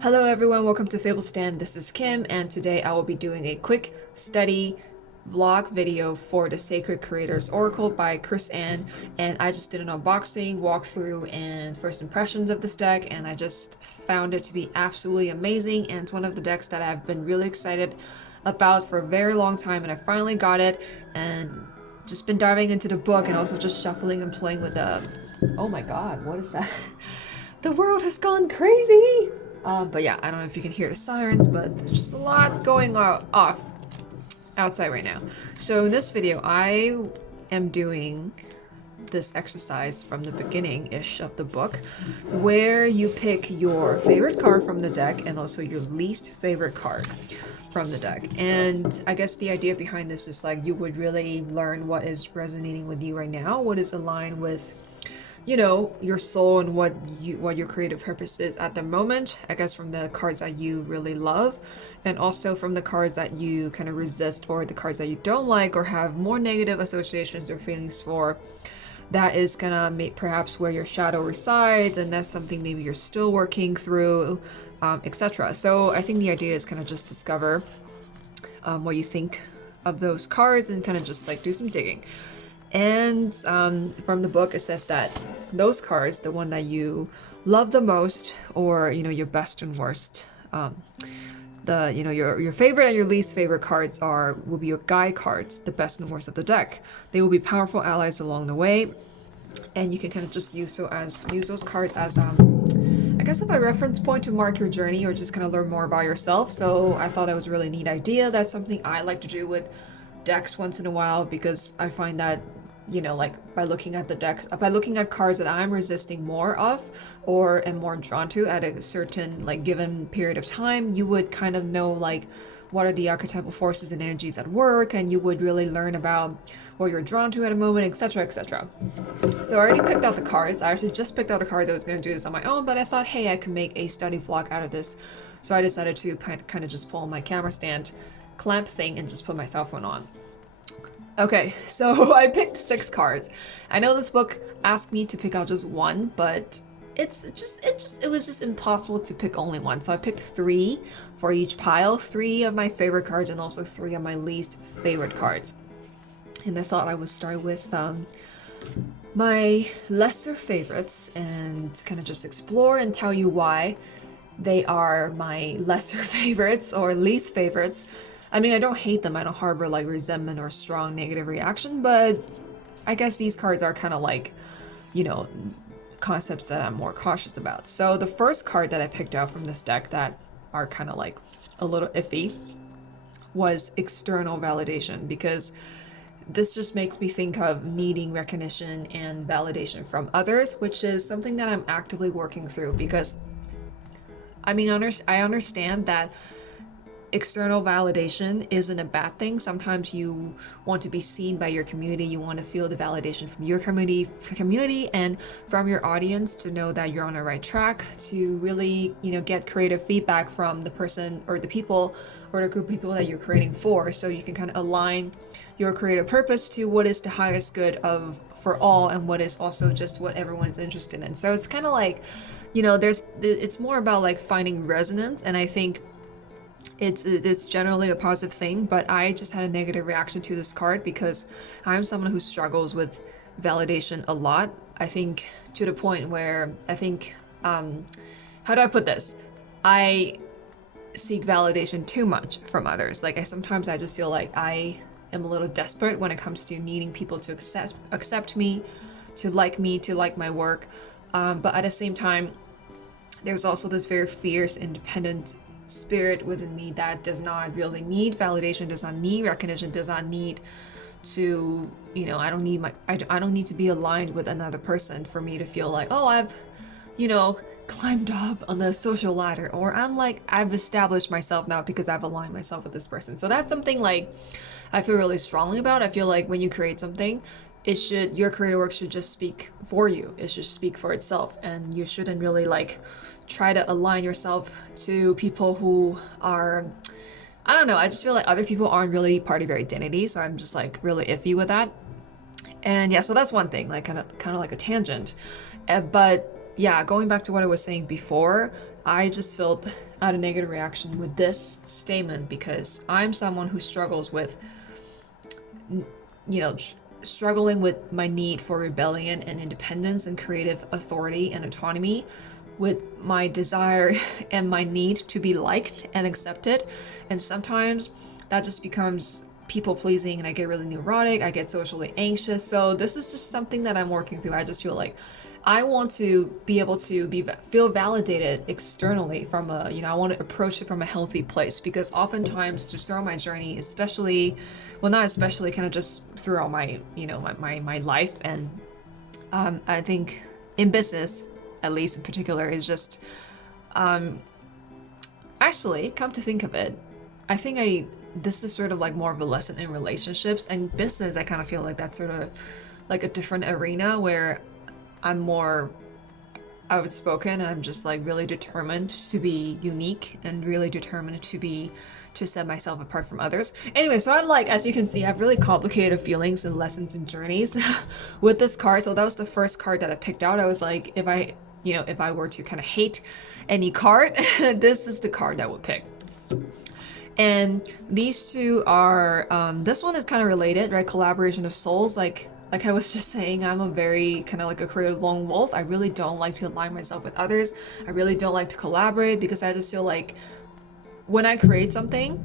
Hello everyone, welcome to Fables. This is Kim, and today I will be doing a quick study vlog video for the Sacred Creators Oracle by Chris Ann. And I just did an unboxing, walkthrough, and first impressions of this deck, and I just found it to be absolutely amazing, and it's one of the decks that I've been really excited about for a very long time, and I finally got it, and just been diving into the book and also just shuffling and playing with the... Oh my god, what is that? The world has gone crazy! But yeah, I don't know if you can hear the sirens, but there's just a lot going off outside right now. So in this video, I am doing this exercise from the beginning-ish of the book, where you pick your favorite card from the deck and also your least favorite card from the deck. And I guess the idea behind this is like you would really learn what is resonating with you right now, what is aligned with, you know, your soul and what your creative purpose is at the moment. I guess from the cards that you really love, and also from the cards that you kind of resist, or the cards that you don't like or have more negative associations or feelings for. That is gonna make perhaps where your shadow resides, and that's something maybe you're still working through, etc. So I think the idea is kind of just discover what you think of those cards and kind of just like do some digging. And from the book, it says that those cards, the one that you love the most, or you know, your best and worst, your favorite and your least favorite cards will be your guide cards, the best and worst of the deck. They will be powerful allies along the way, and you can kind of just use those cards as I guess a reference point to mark your journey or just kind of learn more about yourself. So I thought that was a really neat idea. That's something I like to do with decks once in a while, because I find that, you know, like by looking at the decks, by looking at cards that I'm resisting more of or am more drawn to at a certain like given period of time, you would kind of know like what are the archetypal forces and energies at work, and you would really learn about what you're drawn to at a moment, etc., etc. So I already picked out the cards. I actually just picked out the cards. I was going to do this on my own, but I thought, hey, I could make a study vlog out of this. So I decided to kind of just pull my camera stand clamp thing and just put my cell phone on. Okay, so I picked 6 cards. I know this book asked me to pick out just one, but it was just impossible to pick only one. So I picked 3 for each pile, 3 of my favorite cards and also 3 of my least favorite cards. And I thought I would start with my lesser favorites and kind of just explore and tell you why they are my lesser favorites or least favorites. I mean, I don't hate them. I don't harbor like resentment or strong negative reaction, but I guess these cards are kind of like, you know, concepts that I'm more cautious about. So the first card that I picked out from this deck that are kind of like a little iffy was external validation, because this just makes me think of needing recognition and validation from others, which is something that I'm actively working through. Because I mean, I understand that external validation isn't a bad thing. Sometimes you want to be seen by your community. You want to feel the validation from your community and from your audience to know that you're on the right track, to really, you know, get creative feedback from the person or the people or the group of people that you're creating for, so you can kind of align your creative purpose to what is the highest good of for all and what is also just what everyone is interested in. So it's kind of like, you know, it's more about like finding resonance, and I think it's generally a positive thing, but I just had a negative reaction to this card because I'm someone who struggles with validation a lot. I think to the point where I think, how do I put this? I seek validation too much from others. Like sometimes I just feel like I am a little desperate when it comes to needing people to accept me, to like my work. But at the same time, there's also this very fierce, independent spirit within me that does not really need validation, does not need recognition, does not need to, you know, I don't need to be aligned with another person for me to feel like, oh, I've, you know, climbed up on the social ladder, or I'm like, I've established myself now because I've aligned myself with this person. So that's something like I feel really strongly about. I feel like when you create something, your creative work should just speak for you. It should speak for itself, and you shouldn't really like try to align yourself to people who are, I don't know, I just feel like other people aren't really part of your identity, so I'm just like really iffy with that. And yeah, so that's one thing, like kind of like a tangent. But yeah, going back to what I was saying before, I just felt had a negative reaction with this statement because I'm someone who struggles with, you know, struggling with my need for rebellion and independence and creative authority and autonomy, with my desire and my need to be liked and accepted. And sometimes that just becomes people pleasing and I get really neurotic, I get socially anxious. So this is just something that I'm working through. I just feel like I want to be able to feel validated externally from a, I want to approach it from a healthy place, because oftentimes just throughout my journey, especially, well, not especially, kind of just throughout my, my life, and I think in business, at least in particular, is just, actually, come to think of it, I think this is sort of like more of a lesson in relationships and business. I kind of feel like that's sort of like a different arena where I'm more outspoken and I'm just like really determined to be unique and really determined to set myself apart from others. Anyway, so I'm like, as you can see, I have really complicated feelings and lessons and journeys with this card. So that was the first card that I picked out. I was like, if I were to kind of hate any card, this is the card that I would pick. And these two are, this one is kind of related, right? Collaboration of souls. Like I was just saying, I'm a very kind of like a creative lone wolf. I really don't like to align myself with others. I really don't like to collaborate because I just feel like when I create something,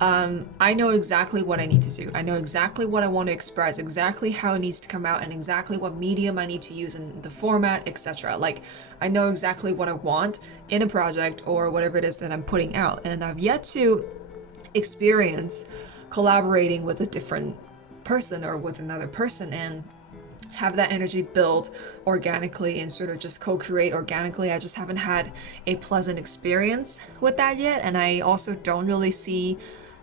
I know exactly what I need to do. I know exactly what I want to express, exactly how it needs to come out, and exactly what medium I need to use in the format, etc. Like, I know exactly what I want in a project or whatever it is that I'm putting out. And I've yet to experience collaborating with a different person or with another person and have that energy build organically and sort of just co-create organically. I just haven't had a pleasant experience with that yet. And I also don't really see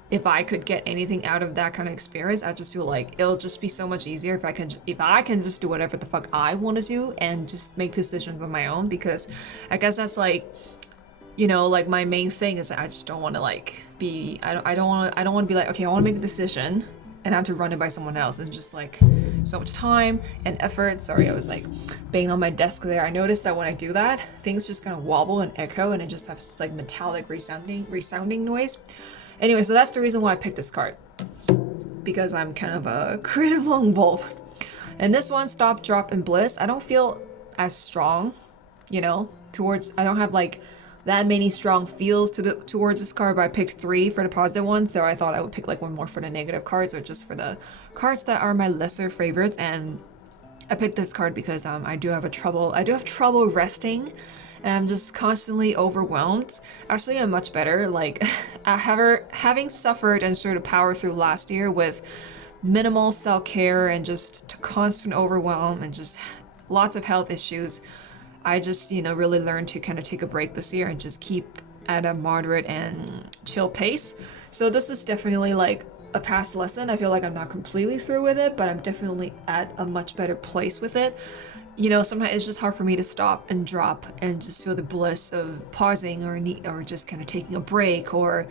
if I could get anything out of that kind of experience. I just feel like it'll just be so much easier if I can just do whatever the fuck I want to do and just make decisions on my own, because I guess that's like, like my main thing is I just don't want to like be, I don't want to be like, okay, I want to make a decision and have to run it by someone else. It's just like so much time and effort. Sorry, I was like banging on my desk there. I noticed that when I do that, things just kind of wobble and echo and it just has this like metallic resounding noise. Anyway, so that's the reason why I picked this card, because I'm kind of a creative lone wolf. And this one, Stop, Drop, and Bliss, I don't feel as strong, towards, I don't have like that many strong feels towards this card, but I picked 3 for the positive one, so I thought I would pick like one more for the negative cards, or just for the cards that are my lesser favorites. And I picked this card because I do have trouble resting, and I'm just constantly overwhelmed. Actually, I'm much better. Like, having suffered and sort of powered through last year with minimal self-care and just constant overwhelm and just lots of health issues, I just, really learned to kind of take a break this year and just keep at a moderate and chill pace. So this is definitely like a past lesson. I feel like I'm not completely through with it, but I'm definitely at a much better place with it. Sometimes it's just hard for me to stop and drop and just feel the bliss of pausing or just kind of taking a break, or,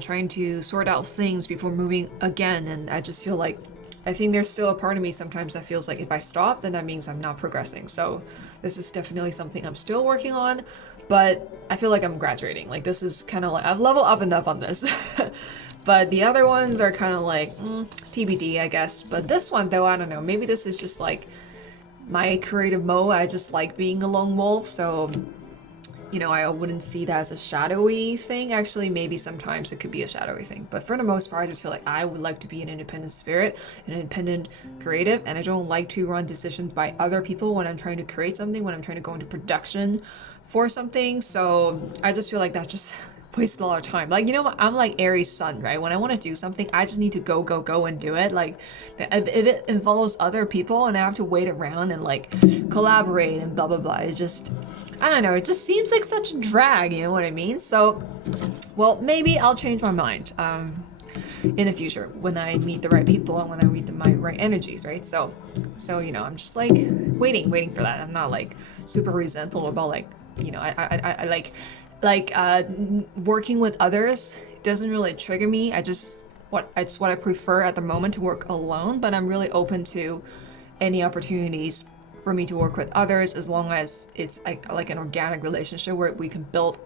trying to sort out things before moving again. And I just feel like, I think there's still a part of me sometimes that feels like if I stop, then that means I'm not progressing. So this is definitely something I'm still working on, but I feel like I'm graduating. Like, this is kind of like, I've leveled up enough on this. But the other ones are kind of like TBD, I guess. But this one, though, I don't know. Maybe this is just like my creative mode. I just like being a lone wolf. So, I wouldn't see that as a shadowy thing. Actually, maybe sometimes it could be a shadowy thing. But for the most part, I just feel like I would like to be an independent spirit, an independent creative. And I don't like to run decisions by other people when I'm trying to create something, when I'm trying to go into production for something. So I just feel like that just wasted a lot of time. Like, I'm like Aries sun, right? When I want to do something, I just need to go and do it. Like, if it involves other people and I have to wait around and like collaborate and blah blah blah, it just, I don't know, it just seems like such a drag, you know what I mean? So, well, maybe I'll change my mind in the future when I meet the right people and when I meet my right energies, right? So I'm just like waiting for that. I'm not like super resentful about like, I like working with others doesn't really trigger me. It's what I prefer at the moment, to work alone, but I'm really open to any opportunities for me to work with others, as long as it's like an organic relationship where we can build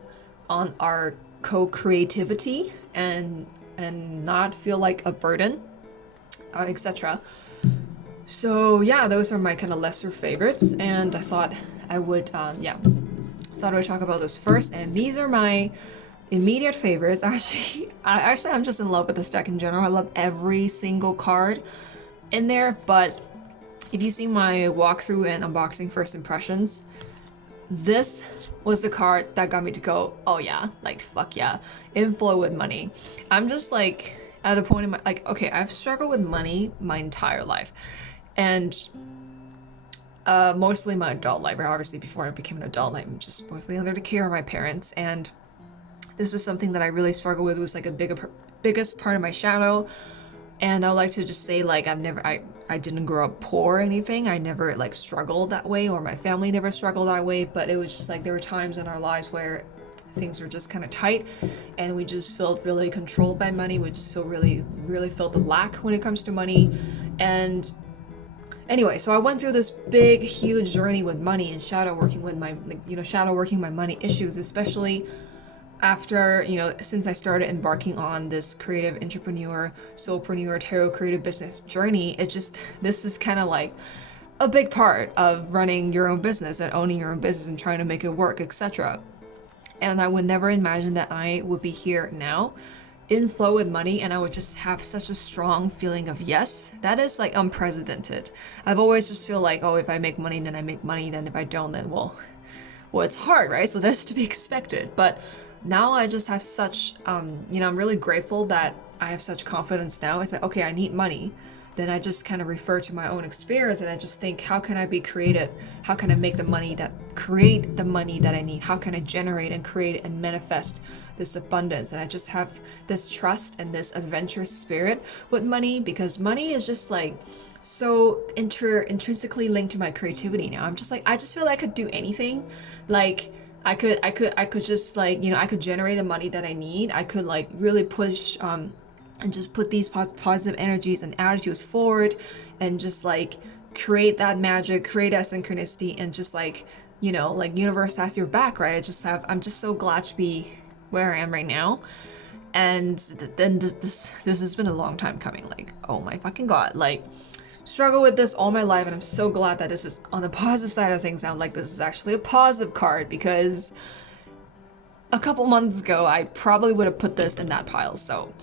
on our co-creativity and not feel like a burden, etc. So yeah, those are my kind of lesser favorites, and I thought I would thought I would talk about those first. And these are my immediate favorites. Actually, I'm just in love with this deck in general. I love every single card in there, but if you see my walkthrough and unboxing first impressions, this was the card that got me to go, oh yeah, like fuck yeah, inflow with money. I'm just like at a point in my, like, okay, I've struggled with money my entire life, and mostly my adult life. Obviously, before I became an adult, I'm just mostly under the care of my parents, and this was something that I really struggled with. It was like a biggest part of my shadow. And I would like to just say, like, I didn't grow up poor or anything. I never like struggled that way, or my family never struggled that way, but it was just like there were times in our lives where things were just kind of tight, and we just felt really controlled by money. We just feel really felt the lack when it comes to money. And anyway, so I went through this big, huge journey with money and shadow working with my, shadow working my money issues, especially after, since I started embarking on this creative entrepreneur, soulpreneur, tarot creative business journey. This is kind of like a big part of running your own business and owning your own business and trying to make it work, etc. And I would never imagine that I would be here now in flow with money, and I would just have such a strong feeling of yes. That is like unprecedented. I've always just feel like, oh, if I make money, then I make money. Then if I don't, then well, it's hard, right? So that's to be expected. But now I just have such, I'm really grateful that I have such confidence now. It's like, okay, I need money. Then I just kind of refer to my own experience, and I just think, how can I be creative? How can I make create the money that I need? How can I generate and create and manifest this abundance? And I just have this trust and this adventurous spirit with money, because money is just like so intrinsically linked to my creativity now. I'm just like, I just feel like I could do anything. Like I could just like, I could generate the money that I need. I could like really push and just put these positive energies and attitudes forward, and just like create that magic, create that synchronicity, and just like, like universe has your back, right? I'm just so glad to be where I am right now. And then this has been a long time coming. Like, oh my fucking god, like struggle with this all my life, and I'm so glad that this is on the positive side of things now. Like, this is actually a positive card, because a couple months ago I probably would have put this in that pile. So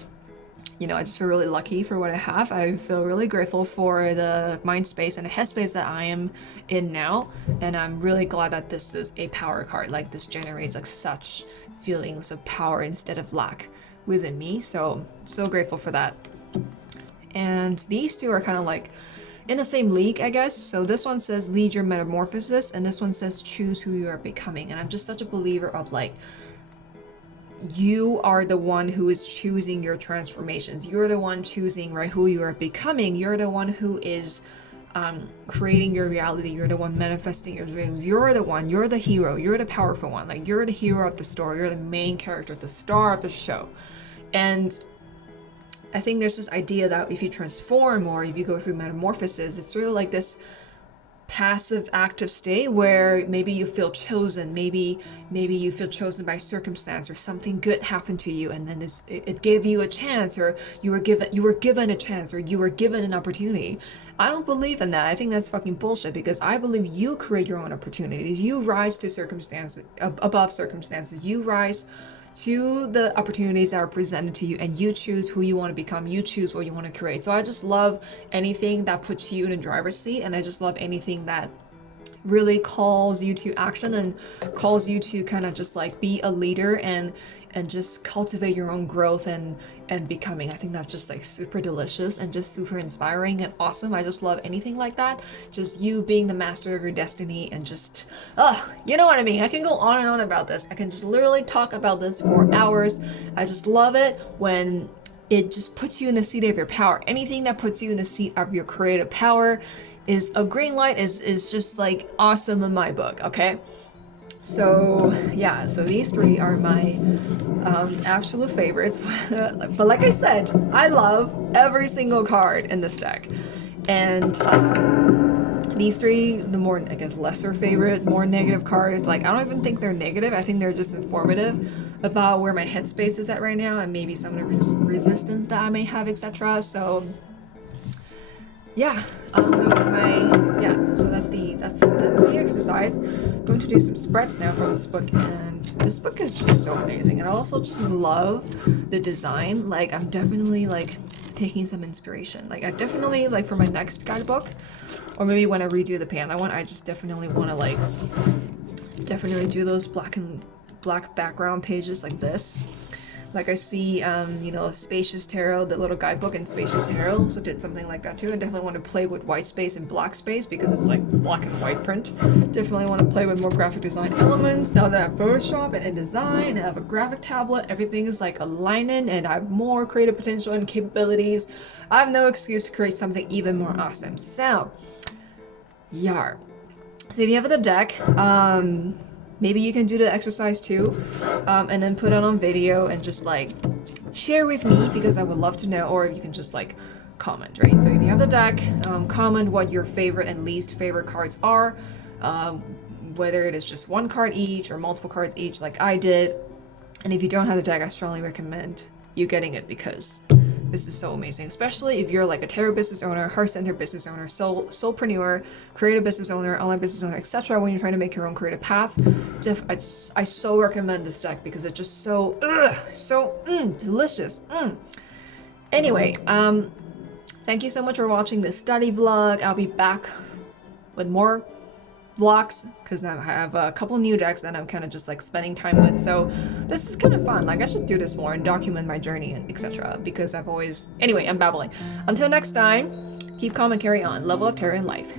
I just feel really lucky for what I have. I feel really grateful for the mind space and the headspace that I am in now, and I'm really glad that this is a power card. Like, this generates like such feelings of power instead of lack within me. So grateful for that. And these two are kind of like in the same league, I guess. So this one says lead your metamorphosis, and this one says choose who you are becoming. And I'm just such a believer of like, you are the one who is choosing your transformations. You're the one choosing, right, who you are becoming. You're the one who is creating your reality. You're the one manifesting your dreams. You're the hero. You're the powerful one. Like, you're the hero of the story. You're the main character, the star of the show. And I think there's this idea that if you transform or if you go through metamorphosis, it's sort of like this passive active state where maybe you feel chosen, maybe you feel chosen by circumstance, or something good happened to you, and then it gave you a chance, or you were given a chance, or you were given an opportunity. I don't believe in that. I think that's fucking bullshit, because I believe you create your own opportunities. You rise to circumstances, above circumstances. You rise to the opportunities that are presented to you, and you choose who you want to become. You choose what you want to create. So I just love anything that puts you in a driver's seat, and I just love anything that really calls you to action and calls you to kind of just like be a leader and just cultivate your own growth and becoming. I think that's just like super delicious and just super inspiring and awesome. I just love anything like that. Just you being the master of your destiny, and just you know what I mean. I can go on and on about this. I can just literally talk about this for hours. I just love it when it just puts you in the seat of your power. Anything that puts you in the seat of your creative power is a green light, is just like awesome in my book. Okay, so yeah, so these three are my absolute favorites. But like I said, I love every single card in this deck, and these three, the more, I guess, lesser favorite, more negative cards, like, I don't even think they're negative. I think they're just informative about where my headspace is at right now and maybe some of the resistance that I may have, etc. So, yeah, those are my, yeah, so that's the exercise. I'm going to do some spreads now from this book, and this book is just so amazing. And I also just love the design. Like, I'm definitely, like, taking some inspiration. Like, I definitely, like, for my next guidebook, or maybe when I redo the Panda one, I just definitely want to, like, definitely do those black background pages like this. Like, I see, you know, Spacious Tarot, the little guidebook in Spacious Tarot also did something like that too. I definitely want to play with white space and black space because it's like black and white print. Definitely want to play with more graphic design elements. Now that I have Photoshop and InDesign and I have a graphic tablet, everything is like aligning and I have more creative potential and capabilities. I have no excuse to create something even more awesome. So, yar. So if you have the deck, maybe you can do the exercise too, and then put it on video and just like share with me because I would love to know, or you can just like comment, right? So if you have the deck, comment what your favorite and least favorite cards are, whether it is just one card each or multiple cards each like I did. And if you don't have the deck, I strongly recommend you getting it because this is so amazing, especially if you're like a tarot business owner, heart-centered business owner, soulpreneur, creative business owner, online business owner, etc. When you're trying to make your own creative path, I so recommend this deck because it's just so delicious. Anyway, thank you so much for watching this study vlog. I'll be back with more vlogs because I have a couple new decks that I'm kind of just like spending time with, so this is kind of fun. Like, I should do this more and document my journey and etc. because I've always, anyway, I'm babbling. Until next time, keep calm and carry on. Level up tarot in life.